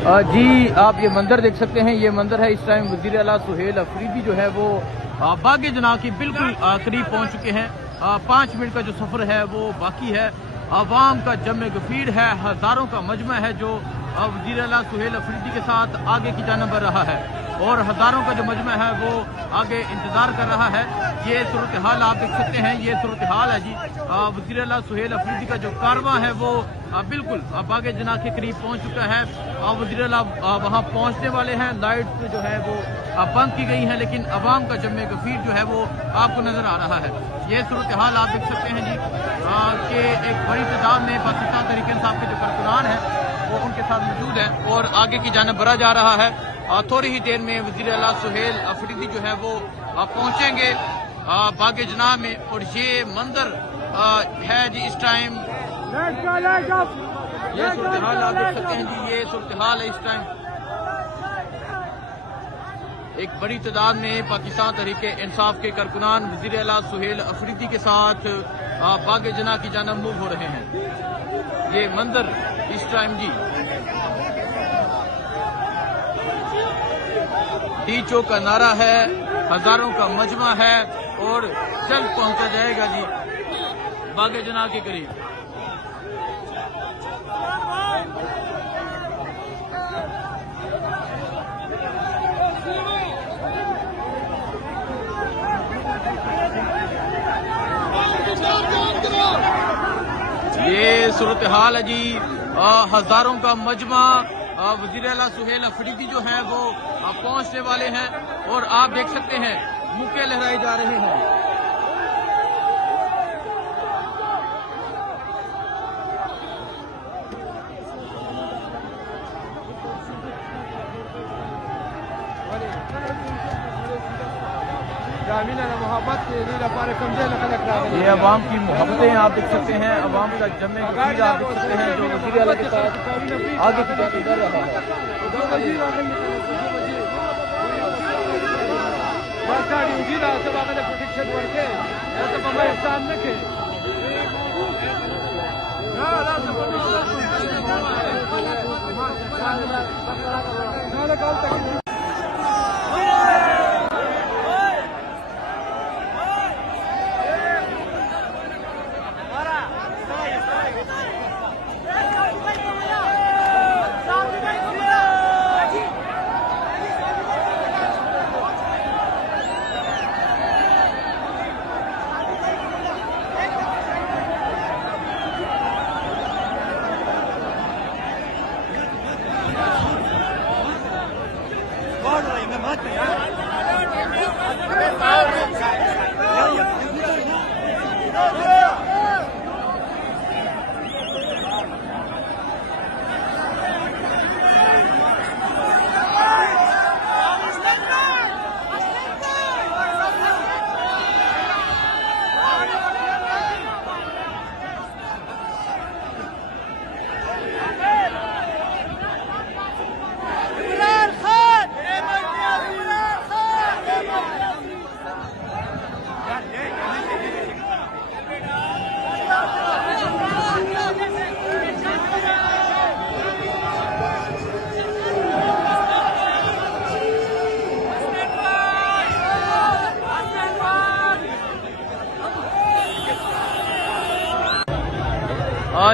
जी आप ये मंदिर देख सकते हैं। ये मंदिर है। इस टाइम वज़ीर आला सुहेल अफरीदी जो है वो बागे जना की बिल्कुल करीब पहुंच चुके हैं। 5 मिनट का जो सफर है वो बाकी है। आवाम का जम गफीर है, हजारों का मजमा है जो वज़ीर आला सुहेल अफरीदी के साथ आगे की जानिब बढ़ रहा है और हजारों का जो मजमा है वो आगे इंतजार कर रहा है। ये सूरत हाल आप देख सकते हैं। ये सूरत हाल है जी। वज़ीर आला सुहेल अफरीदी का जो कारवां है वो बिल्कुल बागे जना के करीब पहुंच चुका है। वज़ीर आला वहां पहुंचने वाले हैं। लाइट जो है वो बंद की गई है, लेकिन अवाम का जम गफीर जो है वो आपको नजर आ रहा है। ये सूरत हाल आप देख सकते हैं जी कि एक बड़ी तादाद में पाकिस्तान तहरीक इंसाफ के जो कारकुनान है वो उनके साथ मौजूद है और आगे की जानिब बढ़ा जा रहा है। थोड़ी ही देर में वज़ीर आला सुहेल अफरीदी जो है वो पहुंचेंगे बागे जना में। और ये मंदिर है जी इस टाइम। ये सूरत हाल आप देख सकते हैं जी। ये सूरत हाल है इस टाइम। एक बड़ी तादाद में पाकिस्तान तहरीक इंसाफ के कारकुनान वज़ीर आला सुहेल अफरीदी के साथ बागे जना की जानिब मूव हो रहे हैं। ये मंदिर इस टाइम जी डी चौक का नारा है, हजारों का मजमा है और जल्द पहुंचा जाएगा जी बागे जना के करीब। ये सूरत हाल है जी। हजारों का मजमा वज़ीर आला सुहेल अफरीदी जो है वो पहुंचने वाले हैं और आप देख सकते हैं मुक्के लहराए जा रहे हैं। ये अवाम की मोहब्बतें आप देख सकते हैं। अवाम का जमे गफीर आप देख सकते हैं जो वज़ीर आला के साथ आगे की जानिब बढ़ रहा है।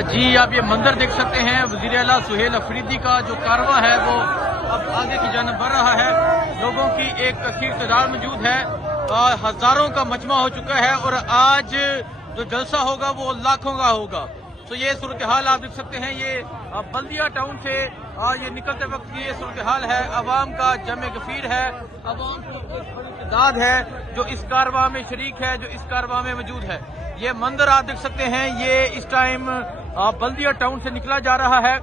जी आप ये मंदिर देख सकते हैं। वज़ीर आला सुहेल अफरीदी का जो कारवां है वो अब आगे की जानिब बढ़ रहा है। लोगों की एक कसीर तादाद मौजूद है। हजारों का मजमा हो चुका है और आज जो जलसा होगा वो लाखों का होगा। तो ये सूरत हाल आप देख सकते हैं। ये बल्दिया टाउन से ये निकलते वक्त की ये सूरत हाल है। अवाम का जमे गफीर है। अवाम की एक बड़ी तादाद है जो इस कारवां में शरीक है, जो इस कारवां में मौजूद है। ये मंदिर आप देख सकते हैं। ये इस टाइम बल्दिया टाउन से निकला जा रहा है।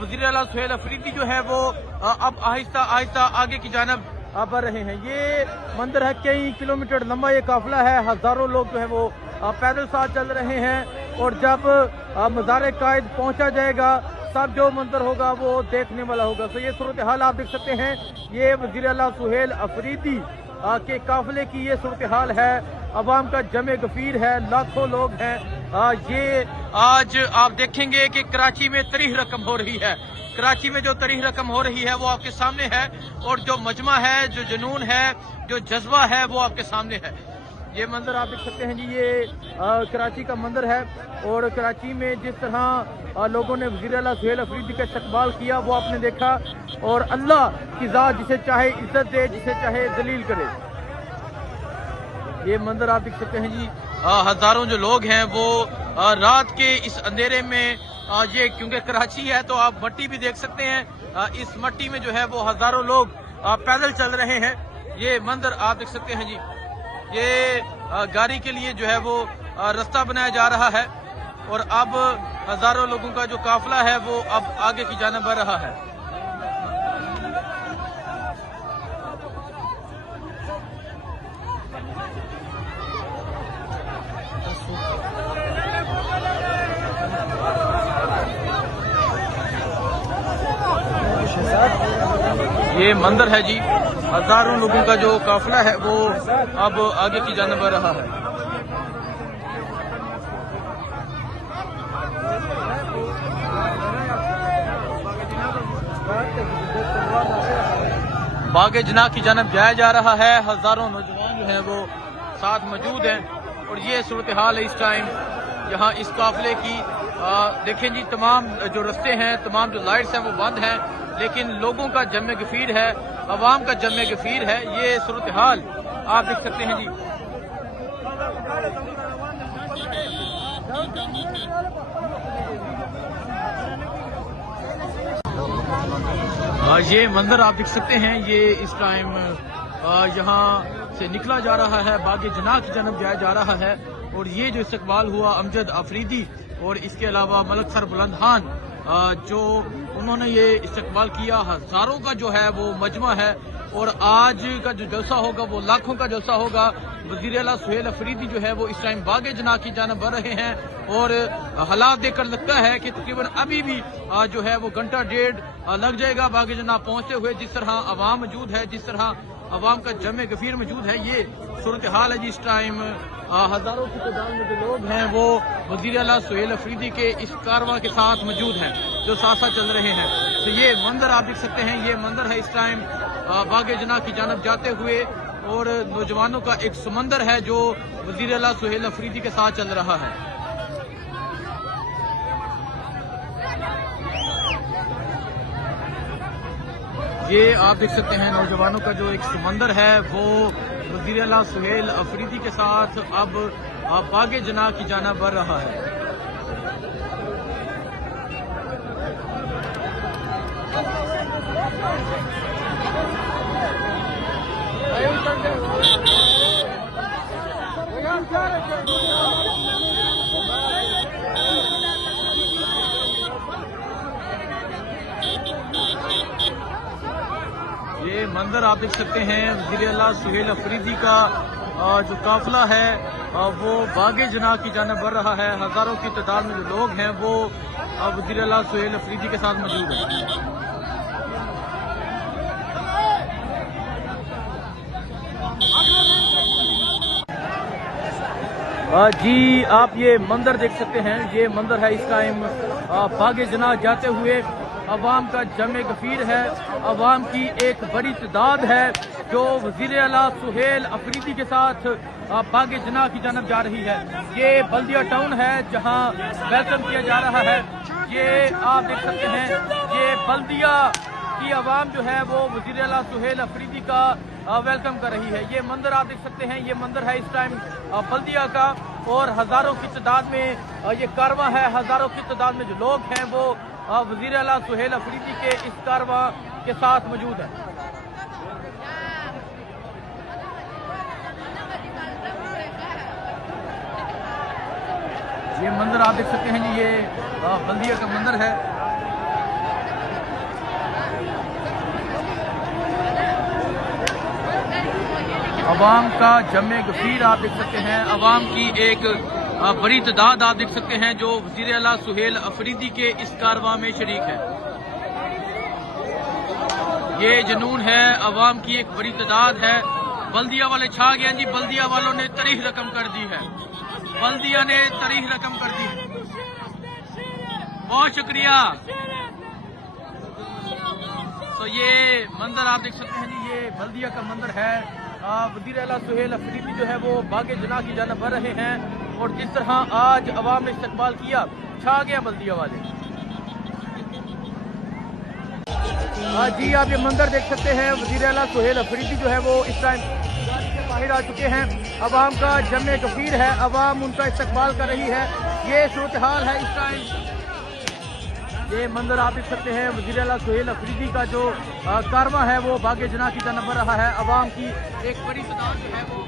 वज़ीर आला सुहेल अफरीदी जो है वो अब आहिस्ता आहिस्ता आगे की जानिब बढ़ रहे हैं। ये मंदिर है, कई किलोमीटर लंबा ये काफिला है। हजारों लोग जो है वो पैदल साथ चल रहे हैं और जब मज़ार कायद पहुंचा जाएगा तब जो मंदिर होगा वो देखने वाला होगा। तो ये सूरत हाल आप देख सकते हैं। ये वज़ीर आला सुहेल अफरीदी के काफिले की ये सूरत हाल है। अवाम का जमे गफीर है, लाखों लोग हैं। ये आज आप देखेंगे कि कराची में तरीह रकम हो रही है। कराची में जो तरीह रकम हो रही है वो आपके सामने है, और जो मजमा है, जो जुनून है, जो जज्बा है, वो आपके सामने है। ये मंजर आप देख सकते हैं जी, ये कराची का मंजर है, और कराची में जिस तरह लोगों ने वज़ीर आला सुहेल अफरीदी का इस्तकबाल किया वो आपने देखा, और अल्लाह की ज़ात जिसे चाहे इज्जत दे, जिसे चाहे दलील करे। ये मंजर आप देख सकते हैं जी, हजारों जो लोग हैं वो रात के इस अंधेरे में, ये क्योंकि कराची है तो आप मट्टी भी देख सकते हैं, इस मट्टी में जो है वो हजारों लोग पैदल चल रहे हैं। ये मंजर आप देख सकते हैं जी, ये गाड़ी के लिए जो है वो रास्ता बनाया जा रहा है, और अब हजारों लोगों का जो काफिला है वो अब आगे की जानिब बढ़ रहा है। ये मंदिर है जी, हजारों लोगों का जो काफिला है वो अब आगे की जानिब बढ़ रहा है। बागे जना की जानिब जाया जा रहा है, हजारों नौजवान जो हैं वो साथ मौजूद हैं, और ये सूरत हाल है इस टाइम यहाँ इस काफिले की। देखें जी, तमाम जो रास्ते हैं, तमाम जो लाइट्स हैं वो बंद हैं, लेकिन लोगों का जमे गफीर है, अवाम का जमे गफीर है। ये सूरत हाल आप देख सकते हैं जी। ये मंजर आप देख सकते हैं, ये इस टाइम यहाँ से निकला जा रहा है, बागे जना की जानब जाया जा रहा है, और ये जो इस्तकबाल हुआ अमजद अफरीदी और इसके अलावा मलक सर बुलंद खान, जो उन्होंने ये इस्तकबाल किया, हजारों का जो है वो मजमा है, और आज का जो जलसा होगा वो लाखों का जलसा होगा। वज़ीर आला सुहेल अफरीदी जो है वो इस टाइम बागे जना की जानब बढ़ रहे हैं, और हालात देखकर लगता है कि तकरीबन अभी भी जो है वो घंटा डेढ़ लग जाएगा बागे जना पहुंचते हुए। जिस तरह अवाम मौजूद है, जिस तरह अवाम का जमे गफीर मौजूद है, ये सूरत हाल है जी। इस टाइम हजारों की तादाद में जो लोग हैं वो वज़ीर आला सुहेल अफरीदी के इस कारवां के साथ मौजूद हैं, जो साथ साथ चल रहे हैं। तो ये मंजर आप देख सकते हैं, ये मंजर है इस टाइम बागे जना की जानब जाते हुए, और नौजवानों का एक समंदर है जो वज़ीर आला सुहेल अफरीदी के साथ चल रहा है। ये आप देख सकते हैं नौजवानों का जो एक समंदर है वो वज़ीर आला सुहेल अफरीदी के साथ अब बागे जना की जानब बढ़ रहा है। ये मंजर आप देख सकते हैं, वज़ीर आला सुहेल अफरीदी का जो काफिला है वो बागे जना की जानब बढ़ रहा है। हजारों की तादाद में जो लोग हैं वो वज़ीर आला सुहेल अफरीदी के साथ मौजूद हैं। जी आप ये मंदिर देख सकते हैं, ये मंदिर है इस टाइम बागे जना जाते हुए। अवाम का जमे गफीर है, अवाम की एक बड़ी तादाद है जो वज़ीर आला सुहेल अफरीदी के साथ बागे जना की जानब जा रही है। ये बल्दिया टाउन है जहां वेलकम किया जा रहा है। ये आप देख सकते हैं, ये बल्दिया की आवाम जो है वो वज़ीर आला सुहेल अफरीदी का वेलकम कर रही है। ये मंदिर आप देख सकते हैं, ये मंदिर है इस टाइम बल्दिया का, और हजारों की तादाद में ये कारवां है, हजारों की तादाद में जो लोग हैं वो वज़ीर आला सुहेल अफरीदी के इस कारवां के साथ मौजूद है। ये मंदिर आप देख सकते हैं जी, ये बल्दिया का मंदिर है। अवाम का जमे गफीर आप देख सकते हैं, अवाम की एक बड़ी तादाद आप देख सकते हैं जो वज़ीर आला सुहेल अफरीदी के इस कारवां में शरीक है। ये जुनून है, अवाम की एक बड़ी तादाद है। बल्दिया वाले छा गए जी, बल्दिया वालों ने तरीह रकम कर दी है, बल्दिया ने तरीह रकम कर दी है। बहुत शुक्रिया। तो ये मंजर आप देख सकते हैं जी, ये बल्दिया का मंजर है। वज़ीर आला सुहेल अफरीदी जो है वो बागे जना की जानिब बढ़ रहे हैं और जिस तरह आज अवाम ने इस्तकबाल किया, छा गया बल्दिया वाले। जी आप ये मंजर देख सकते हैं, वज़ीर आला सुहेल अफरीदी जो है वो इस टाइम बाहर आ चुके हैं। अवाम का जमे गफीर है, अवाम उनका इस्तकबाल कर रही है। ये सूरत हाल है इस टाइम। ये मंजर आप देख सकते हैं, वज़ीर आला सुहेल अफरीदी का जो कारवां है वो बागे जना की जानिब बढ़ रहा है। अवाम की एक बड़ी तादाद जो है वो